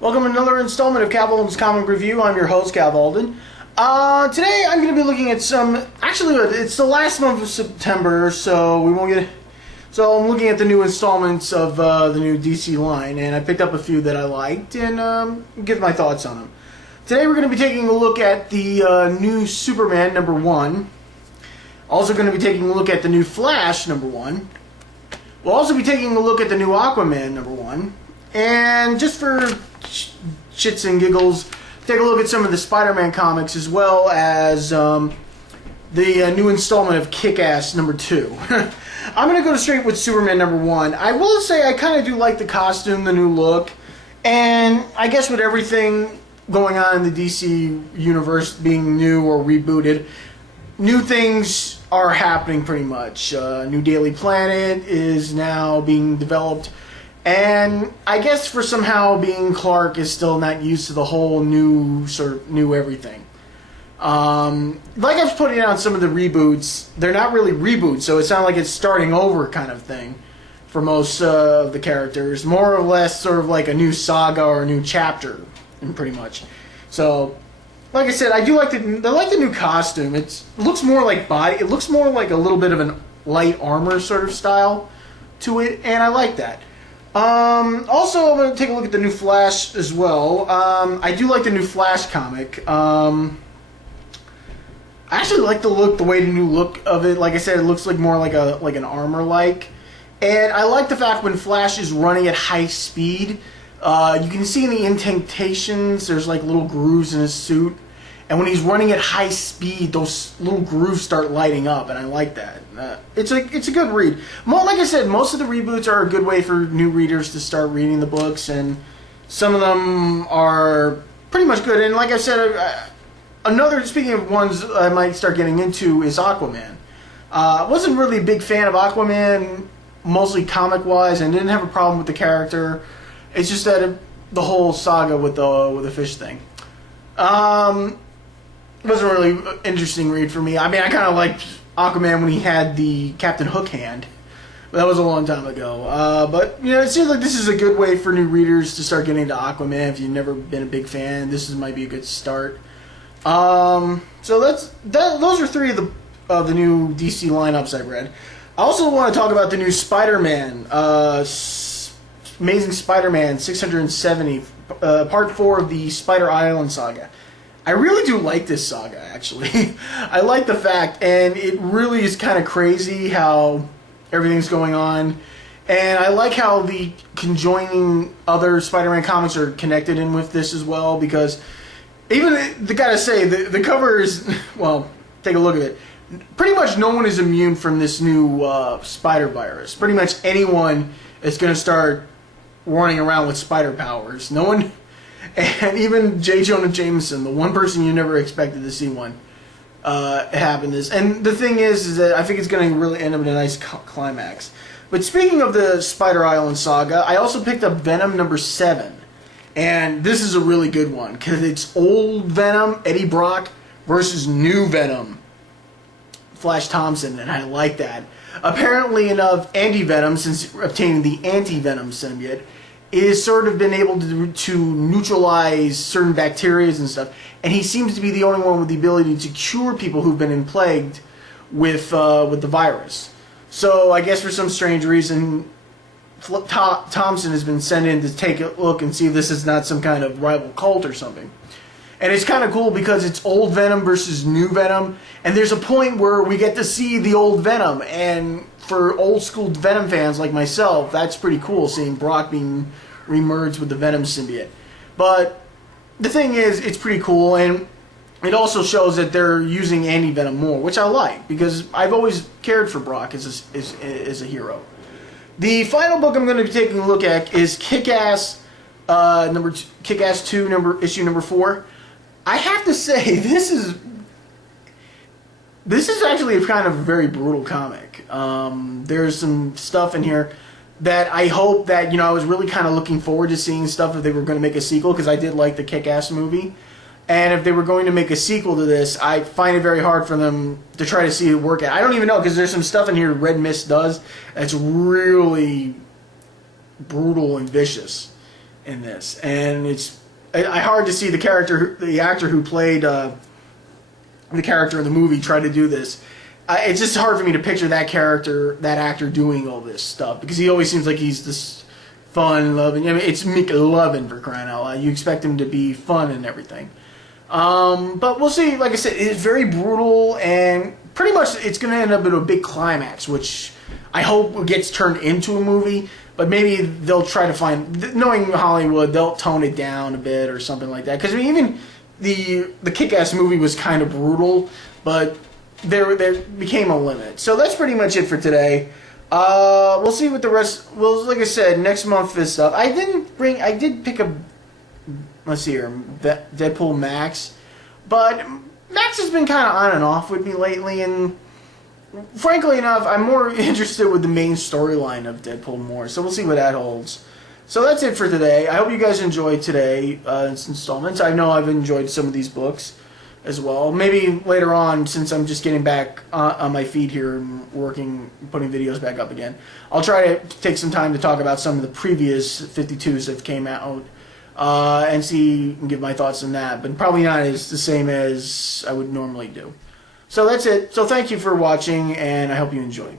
Welcome to another installment of Kavalden's Comic Review. I'm your host, Kavalden. Today I'm going to be looking at some... Actually, it's the last month of September, so we won't get... So I'm looking at the new installments of the new DC line, and I picked up a few that I liked, and give my thoughts on them. Today we're going to be taking a look at the new Superman #1. Also going to be taking a look at the new Flash #1. We'll also be taking a look at the new Aquaman #1. And just for shits and giggles, take a look at some of the SpiderMan comics, as well as the new installment of KickAss #2. I'm going to go straight with Superman #1. I will say I kind of do like the costume, the new look, and I guess with everything going on in the DC universe being new or rebooted, new things are happening pretty much. New Daily Planet is now being developed. And I guess for somehow being Clark is still not used to the whole new everything. Like I've pointed out, some of the reboots, they're not really reboots, so it's not like it's starting over kind of thing for most of the characters. More or less sort of like a new saga or a new chapter, pretty much. So, like I said, I like the new costume. It looks more like it looks more like a little bit of an light armor sort of style to it, and I like that. Also, I'm going to take a look at the new Flash as well. I do like the new Flash comic. I actually like the new look of it. Like I said, it looks like more like an armor-like. And I like the fact when Flash is running at high speed, you can see in the indentations, there's like little grooves in his suit. And when he's running at high speed, those little grooves start lighting up, and I like that. It's a good read. Like I said, most of the reboots are a good way for new readers to start reading the books, and some of them are pretty much good. And like I said, speaking of ones I might start getting into is Aquaman. I wasn't really a big fan of Aquaman, mostly comic-wise, and didn't have a problem with the character. It's just that the whole saga with the fish thing. It wasn't really an interesting read for me. I mean, I kind of liked Aquaman when he had the Captain Hook hand. But that was a long time ago. But, you know, it seems like this is a good way for new readers to start getting into Aquaman. If you've never been a big fan, might be a good start. So those are three of the new DC lineups I've read. I also want to talk about the new SpiderMan. Amazing Spider-Man 670, Part 4 of the Spider Island saga. I really do like this saga, actually. I like the fact, and it really is kind of crazy how everything's going on. And I like how the conjoining other Spider-Man comics are connected in with this as well, because even, gotta say, the cover is, well, take a look at it. Pretty much no one is immune from this new spider virus. Pretty much anyone is going to start running around with spider powers. No one... And even J. Jonah Jameson, the one person you never expected to see one, happen this. And the thing is that I think it's going to really end up in a nice climax. But speaking of the Spider Island saga, I also picked up Venom #7. And this is a really good one, because it's old Venom, Eddie Brock, versus new Venom, Flash Thompson, and I like that. Apparently enough, Anti-Venom, since obtaining the Anti-Venom symbiote, is sort of been able to neutralize certain bacteria and stuff, and he seems to be the only one with the ability to cure people who've been plagued with the virus. So I guess for some strange reason, Thompson has been sent in to take a look and see if this is not some kind of rival cult or something. And it's kind of cool because it's old Venom versus new Venom, and there's a point where we get to see the old Venom, and for old school Venom fans like myself, that's pretty cool, seeing Brock being remerged with the Venom symbiote. But the thing is, it's pretty cool, and it also shows that they're using Anti-Venom more, which I like, because I've always cared for Brock as a hero. The final book I'm going to be taking a look at is KickAss, KickAss 2, issue number 4. I have to say, this is actually a kind of a very brutal comic. There's some stuff in here that I hope that, I was really kind of looking forward to seeing stuff if they were going to make a sequel, because I did like the Kick-Ass movie. And if they were going to make a sequel to this, I find it very hard for them to try to see it work out. I don't even know, because there's some stuff in here Red Mist does that's really brutal and vicious. in this, and it's hard to see the actor who played the character in the movie try to do this. It's just hard for me to picture that actor doing all this stuff, because he always seems like he's this fun, loving. I mean, it's McLovin, for crying out loud. You expect him to be fun and everything. But we'll see. Like I said, it's very brutal, and pretty much it's going to end up in a big climax, which I hope gets turned into a movie. But maybe they'll try to find, knowing Hollywood, they'll tone it down a bit or something like that. Because I mean, even the KickAss movie was kind of brutal, but there became a limit. So that's pretty much it for today. We'll see what the rest. Well, like I said, next month is stuff. I did pick up. Let's see here, Deadpool Max, but Max has been kind of on and off with me lately, and frankly enough, I'm more interested with the main storyline of Deadpool more. So we'll see what that holds. So that's it for today. I hope you guys enjoyed today's installments. I know I've enjoyed some of these books as well. Maybe later on, since I'm just getting back on my feet here and putting videos back up again, I'll try to take some time to talk about some of the previous 52s that came out and see and give my thoughts on that. But probably not as the same as I would normally do. So that's it. So thank you for watching, and I hope you enjoy.